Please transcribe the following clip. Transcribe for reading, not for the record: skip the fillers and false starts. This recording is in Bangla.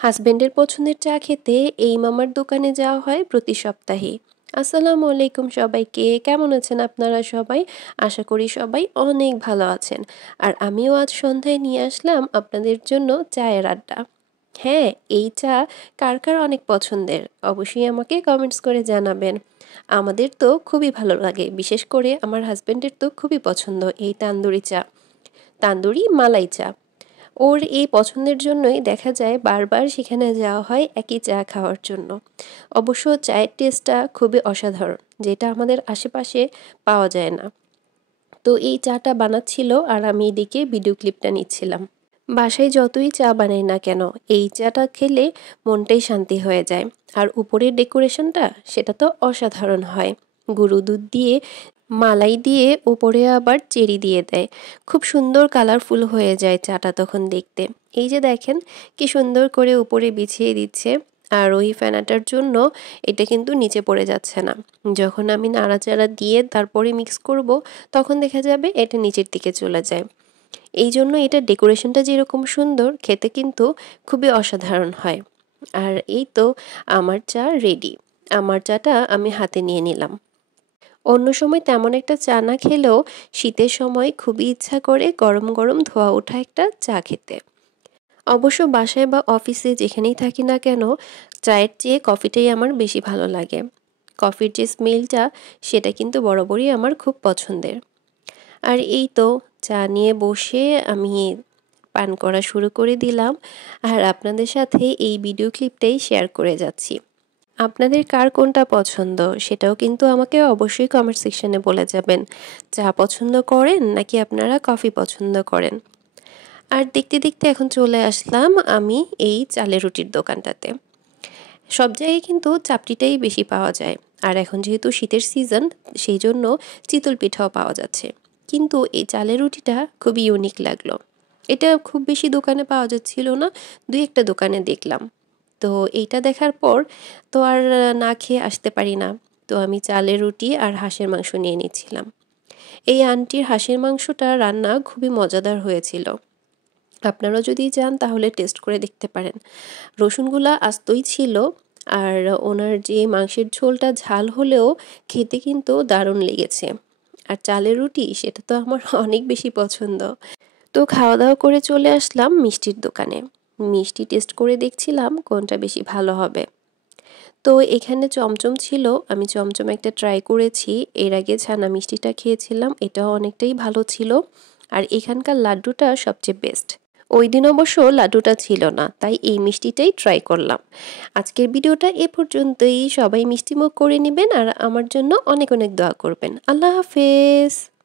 হাসব্যান্ডের পছন্দের চা খেতে এই মামার দোকানে যাওয়া হয় প্রতি সপ্তাহে। আসসালামু আলাইকুম সবাইকে, কেমন আছেন আপনারা সবাই? আশা করি সবাই অনেক ভালো আছেন। আর আমিও আজ সন্ধ্যায় নিয়ে আসলাম আপনাদের জন্য চায়ের আড্ডা। হ্যাঁ, এই চা কার কার অনেক পছন্দের অবশ্যই আমাকে কমেন্টস করে জানাবেন। আমাদের তো খুবই ভালো লাগে, বিশেষ করে আমার হাজব্যান্ডের তো খুবই পছন্দ এই তান্দুরি চা, তান্দুরি মালাই চা। ওর এই পছন্দের জন্যই দেখা যায় বারবার সেখানে যাওয়া হয় একই চা খাওয়ার জন্য। অবশ্য চায়ের টেস্টটা খুবই অসাধারণ, যেটা আমাদের আশেপাশে পাওয়া যায় না। তো এই চাটা বানাচ্ছিল আর আমি এদিকে ভিডিও ক্লিপটা নিচ্ছিলাম। বাসায় যতই চা বানাই না কেন, এই চাটা খেলে মনটাই শান্তি হয়ে যায়। আর উপরের ডেকোরেশনটা সেটা তো অসাধারণ হয়। গরু দুধ দিয়ে, মালাই দিয়ে, উপরে আবার চেরি দিয়ে দেয়। খুব সুন্দর কালারফুল হয়ে যায় চাটা তখন দেখতে। এই যে দেখেন কি সুন্দর করে উপরে বিছিয়ে দিচ্ছে। আর ওই ফেনাটার জন্য এটা কিন্তু নিচে পড়ে যাচ্ছে না। যখন আমি নাড়াচাড়া দিয়ে তারপরে মিক্স করব, তখন দেখা যাবে এটা নিচের দিকে চলে যায়। এই জন্য এটা ডেকোরেশনটা যেরকম সুন্দর, খেতে কিন্তু খুবই অসাধারণ হয়। আর এই তো আমার চা রেডি। আমার চাটা আমি হাতে নিয়ে নিলাম। অন্য সময় তেমন একটা চা না খেলেও শীতের সময় খুবই ইচ্ছা করে গরম গরম ধোয়া ওঠা একটা চা খেতে। অবশ্য বাসায় বা অফিসে যেখানেই থাকি না কেন, চায়ের চেয়ে কফিটাই আমার বেশি ভালো লাগে। কফির যে স্মেলটা, সেটা কিন্তু বরাবরই আমার খুব পছন্দের। আর এই তো চা নিয়ে বসে আমি পান করা শুরু করে দিলাম। আর আপনাদের সাথে এই ভিডিও ক্লিপটাই শেয়ার করে যাচ্ছি। আপনাদের কার কোনটা পছন্দ সেটাও কিন্তু আমাকে অবশ্যই কমেন্ট সেকশনে বলে যাবেন। চা পছন্দ করেন নাকি আপনারা কফি পছন্দ করেন? আর দেখতে দেখতে এখন চলে আসলাম আমি এই চালের রুটির দোকানটাতে। সব জায়গায় কিন্তু চাপটিটাই বেশি পাওয়া যায়। আর এখন যেহেতু শীতের সিজন, সেই জন্য চিতল পিঠাও পাওয়া যাচ্ছে। কিন্তু এই চালের রুটিটা খুবই ইউনিক লাগলো। এটা খুব বেশি দোকানে পাওয়া যাচ্ছিল না, দুই একটা দোকানে দেখলাম। তো এইটা দেখার পর তো আর না খেয়ে আসতে পারি না। তো আমি চালের রুটি আর হাঁসের মাংস নিয়ে নিচ্ছিলাম। এই আন্টির হাঁসের মাংসটা রান্না খুবই মজাদার হয়েছিল। আপনারাও যদি চান তাহলে টেস্ট করে দেখতে পারেন। রসুনগুলা আস্তই ছিল। আর ওনার যে মাংসের ঝোলটা ঝাল হলেও খেতে কিন্তু দারুণ লেগেছে। আর চালের রুটি সেটা তো আমার অনেক বেশি পছন্দ। তো খাওয়া দাওয়া করে চলে আসলাম মিষ্টির দোকানে। মিষ্টি টেস্ট করে দেখছিলাম কোনটা বেশি ভালো হবে। তো এখানে চমচম ছিল, আমি চমচম একটা ট্রাই করেছি। এর আগে ছানা মিষ্টিটা খেয়েছিলাম, এটাও অনেকটাই ভালো ছিল। আর এখানকার লাড্ডুটা সবচেয়ে বেস্ট। ওই দিন অবশ্য লাড্ডুটা ছিল না, তাই এই মিষ্টিটাই ট্রাই করলাম। আজকের ভিডিওটা এ পর্যন্তই। সবাই মিষ্টিমুখ করে নেবেন আর আমার জন্য অনেক অনেক দোয়া করবেন। আল্লাহ হাফেজ।